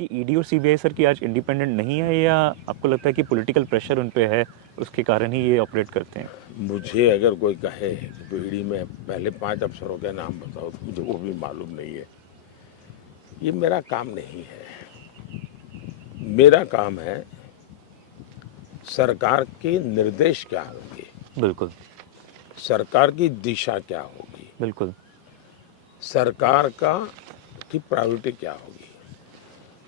कि ईडी और CBI sir की आज इंडिपेंडेंट नहीं है, या आपको लगता है कि पॉलिटिकल प्रेशर उन पे है, उसके कारण ही ये ऑपरेट करते हैं? मुझे अगर कोई कहे कि ईडी में पहले 5 अफसरों के नाम बताओ तो मुझे वो भी मालूम नहीं है। ये मेरा काम नहीं है। मेरा काम है सरकार के निर्देश क्या होंगे, बिल्कुल सरकार की दिशा क्या होगी, बिल्कुल। सरकार की प्रायोरिटी क्या होगी।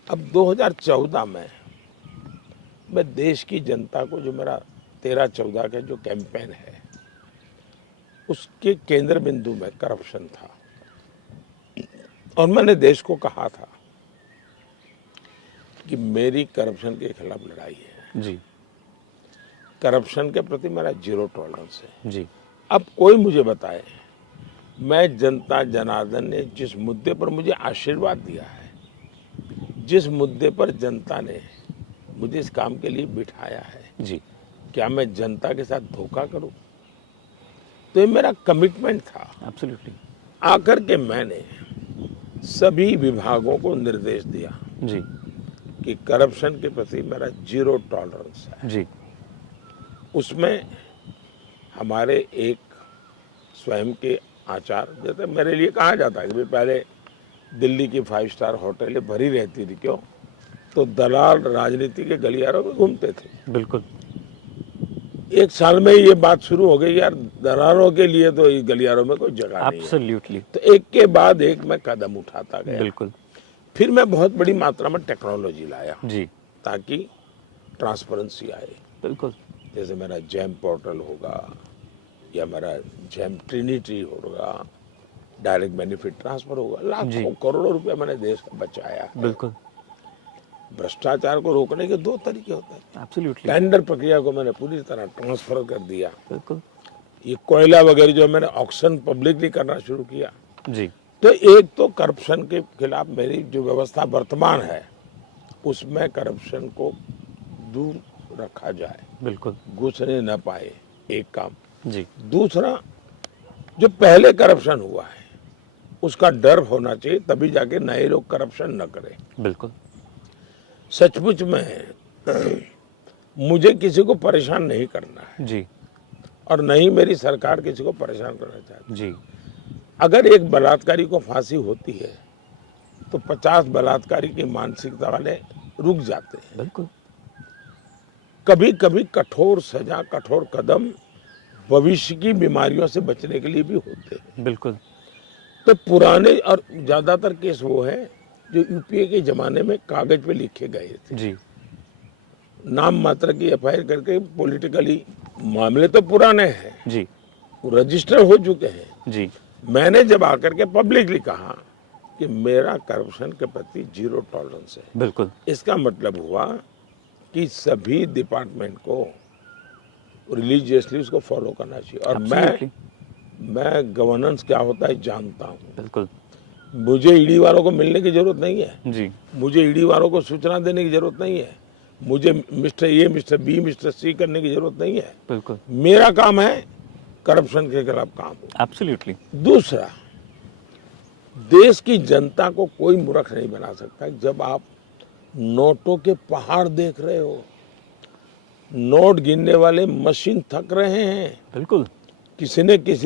अब 2014 में मैं देश की जनता को, जो मेरा 13-14 का जो कैंपेन है, उसके केंद्र बिंदु में करप्शन था। और मैंने देश को कहा था कि मेरी करप्शन के खिलाफ लड़ाई है जी करप्शन के प्रति मेरा 0 टॉलरेंस है। जी अब कोई मुझे बताए, मैं जनता जनार्दन ने जिस मुद्दे पर मुझे आशीर्वाद दिया है, जिस मुद्दे पर जनता ने मुझे इस काम के लिए बिठाया है, जी क्या मैं जनता के साथ धोखा करूं? तो ये मेरा कमिटमेंट था। एब्सोल्युटली। आकर के मैंने सभी विभागों को निर्देश दिया जी कि करप्शन के प्रति मेरा 0 टॉलरेंस है। जी उसमें हमारे एक स्वयं के आचार्य, जैसे मेरे लिए कहा जाता है कि पहले दिल्ली की 5 स्टार होटलें भरी रहती थी, क्यों? तो दलाल राजनीति के गलियारों में घूमते थे। बिल्कुल। एक साल में ये बात शुरू हो गई, यार दलालों के लिए तो इस गलियारों में कोई जगह नहीं है। एब्सोल्युटली। तो एक के बाद एक मैं कदम उठाता गया। बिल्कुल। फिर मैं बहुत बड़ी मात्रा में टेक्नोलॉजी लाया जी ताकि ट्रांसपेरेंसी आए। बिल्कुल। जैसे मेरा जैम पोर्टल होगा, या मेरा जैम ट्रिनिटी होगा, डायरेक्ट बेनिफिट ट्रांसफर होगा। लाखों करोड़ों रुपया मैंने देश को बचाया है। बिल्कुल। भ्रष्टाचार को रोकने के 2 तरीके होते हैं। एब्सोल्युटली। टेंडर प्रक्रिया को मैंने पूरी तरह ट्रांसफर कर दिया। बिल्कुल। ये कोयला वगैरह जो मैंने ऑक्शन पब्लिकली करना शुरू किया। जी तो एक तो करप्शन के खिलाफ मेरी जो व्यवस्था वर्तमान है, उसमें करप्शन को दूर रखा जाए, बिल्कुल। घुसने न पाए, एक काम। जी दूसरा, जो पहले करप्शन हुआ है उसका डर होना चाहिए, तभी जाके नए लोग करप्शन न करें। बिल्कुल। सचमुच में मुझे किसी को परेशान नहीं करना है, जी और नहीं मेरी सरकार किसी को परेशान करना चाहती। जी अगर एक बलात्कारी को फांसी होती है तो 50 बलात्कारी की मानसिकता वाले रुक जाते हैं। बिल्कुल। कभी कभी कठोर सजा, कठोर कदम भविष्य की बीमारियों से बचने के लिए भी होते हैं। बिल्कुल। तो पुराने और ज्यादातर केस वो है जो यूपीए के जमाने में कागज पे लिखे गए थे। जी नाम मात्र की एफआईआर करके पॉलिटिकली मामले तो पुराने हैं, जी रजिस्टर हो चुके हैं। जी मैंने जब आकर के पब्लिकली कहा कि मेरा करप्शन के प्रति 0 टॉलरेंस है, बिल्कुल। इसका मतलब हुआ कि सभी डिपार्टमेंट को रिलीजियसली उसको फॉलो करना चाहिए। और मैं गवर्नेंस क्या होता है जानता हूँ। बिल्कुल। मुझे ईडी वालों को मिलने की जरूरत नहीं है। जी मुझे ईडी वालों को सूचना देने की जरूरत नहीं है। मुझे mister A, mister B, mister C करने की जरूरत नहीं है। बिल्कुल। मेरा काम है करप्शन के खिलाफ काम हो। एब्सोल्युटली। दूसरा, देश की जनता को कोई मूर्ख नहीं बना सकता। जब आप नोटों के पहाड़ देख रहे हो, नोट गिनने वाले मशीन थक रहे हैं। बिल्कुल। किसी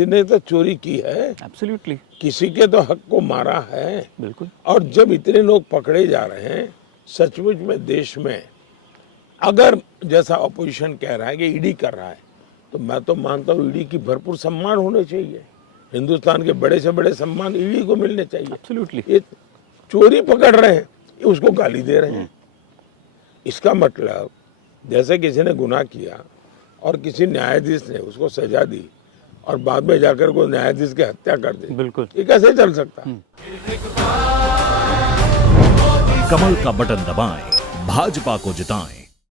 ने तो चोरी की है, एब्सोल्युटली। किसी के तो हक को मारा है। बिल्कुल। और जब इतने लोग पकड़े जा रहे हैं, सचमुच में देश में अगर जैसा अपोजिशन कह रहा है कि ईडी कर रहा है, तो मैं तो मानता हूँ ईडी की भरपूर सम्मान होने चाहिए। हिंदुस्तान के बड़े से बड़े सम्मान ईडी को मिलने चाहिए। एब्सोल्युटली। ये चोरी पकड़ रहे हैं, ये उसको गाली दे रहे हैं। इसका मतलब जैसे किसी ने गुनाह किया और किसी न्यायाधीश ने उसको सजा दी और बाद में जाकर को न्यायाधीश की हत्या कर दी, बिल्कुल। ये कैसे चल सकता? कमल का बटन दबाएं, भाजपा को जिताएं।